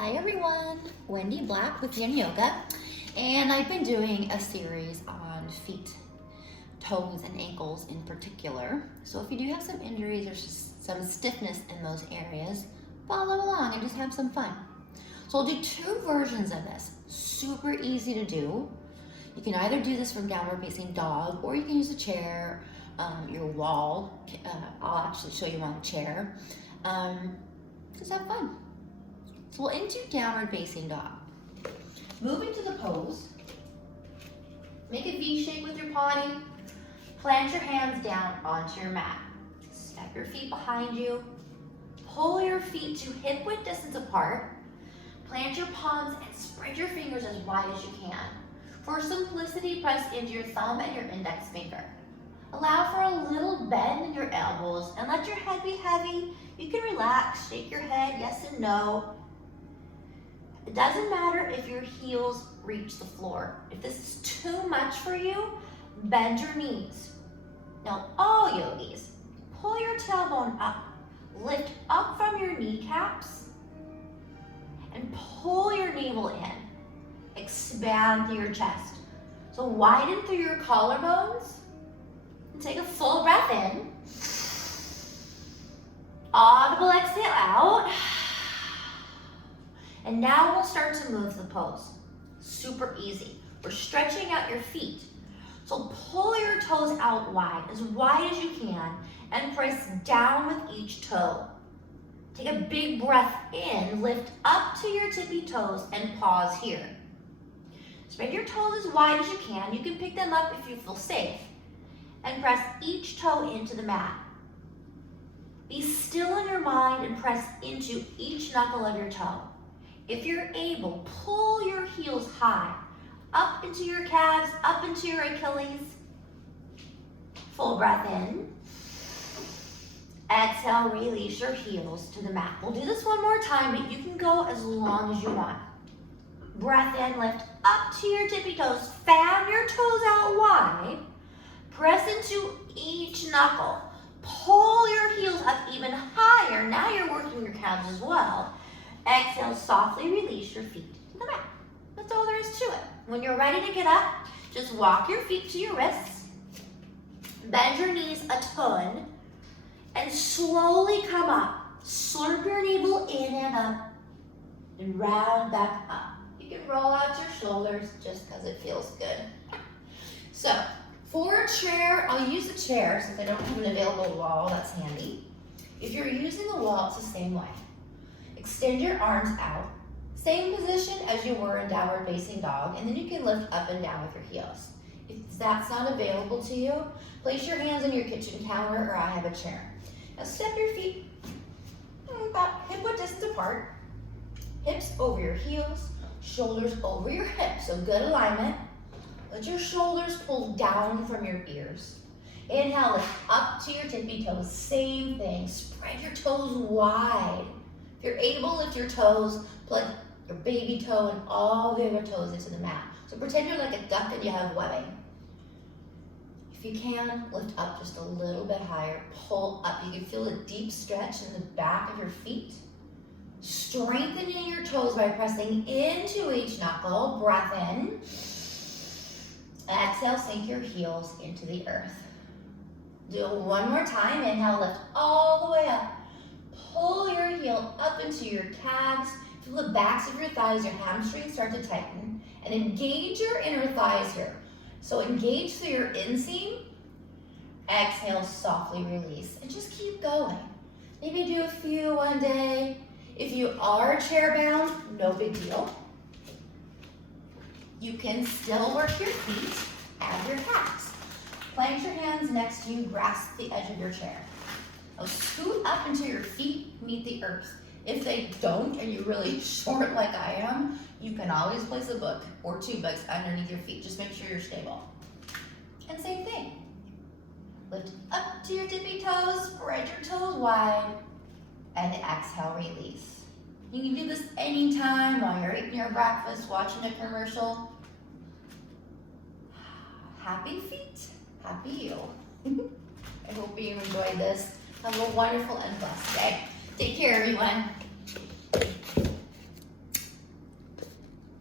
Hi everyone, Wendy Black with Yin Yoga, and I've been doing a series on feet, toes, and ankles in particular. So if you do have some injuries or some stiffness in those areas, follow along and just have some fun. So I'll do two versions of this, super easy to do. You can either do this from downward facing dog, or you can use a chair, your wall. I'll actually show you on the chair. Just have fun. So we'll into downward facing dog. Moving to the pose. Make a V shape with your body. Plant your hands down onto your mat. Step your feet behind you. Pull your feet to hip width distance apart. Plant your palms and spread your fingers as wide as you can. For simplicity, press into your thumb and your index finger. Allow for a little bend in your elbows and let your head be heavy. You can relax, shake your head, yes and no. It doesn't matter if your heels reach the floor. If this is too much for you, bend your knees. Now all yogis, pull your tailbone up. Lift up from your kneecaps and pull your navel in. Expand through your chest. So widen through your collarbones and take a full breath in. Audible exhale out. And now we'll start to move the pose. Super easy. We're stretching out your feet. So pull your toes out wide as you can, and press down with each toe. Take a big breath in, lift up to your tippy toes, and pause here. Spread your toes as wide as you can. You can pick them up if you feel safe. And press each toe into the mat. Be still in your mind and press into each knuckle of your toe. If you're able, pull your heels high, up into your calves, up into your Achilles. Full breath in. Exhale, release your heels to the mat. We'll do this one more time, but you can go as long as you want. Breath in, lift up to your tippy toes, fan your toes out wide, press into each knuckle. Pull your heels up even higher. Now you're working your calves as well. Exhale, softly release your feet to the mat. That's all there is to it. When you're ready to get up, just walk your feet to your wrists, bend your knees a ton, and slowly come up. Slurp your navel in and up, and round back up. You can roll out your shoulders just because it feels good. So, for a chair, I'll use a chair since I don't have an available wall. That's handy. If you're using a wall, it's the same way. Extend your arms out. Same position as you were in downward facing dog, and then you can lift up and down with your heels. If that's not available to you, place your hands on your kitchen counter, or I have a chair. Now step your feet about hip width distance apart. Hips over your heels, shoulders over your hips, so good alignment. Let your shoulders pull down from your ears. Inhale, lift up to your tippy toes. Same thing, spread your toes wide. If you're able, lift your toes, plug your baby toe and all the other toes into the mat. So pretend you're like a duck and you have webbing. If you can, lift up just a little bit higher, pull up. You can feel a deep stretch in the back of your feet. Strengthening your toes by pressing into each knuckle. Breath in. Exhale, sink your heels into the earth. Do it one more time. Inhale, lift all the way up. Pull your heel up into your calves. Feel the backs of your thighs, your hamstrings start to tighten. And engage your inner thighs here. So engage through your inseam. Exhale, softly release. And just keep going. Maybe do a few one day. If you are chair bound, no big deal. You can still work your feet and your calves. Plant your hands next to you, grasp the edge of your chair. Now scoot up until your feet meet the earth. If they don't and you're really short like I am, you can always place a book or two books underneath your feet. Just make sure you're stable. And same thing. Lift up to your tippy toes, spread your toes wide, and exhale, release. You can do this anytime while you're eating your breakfast, watching a commercial. Happy feet, happy you. I hope you enjoyed this. Have a wonderful and blessed day. Take care, everyone.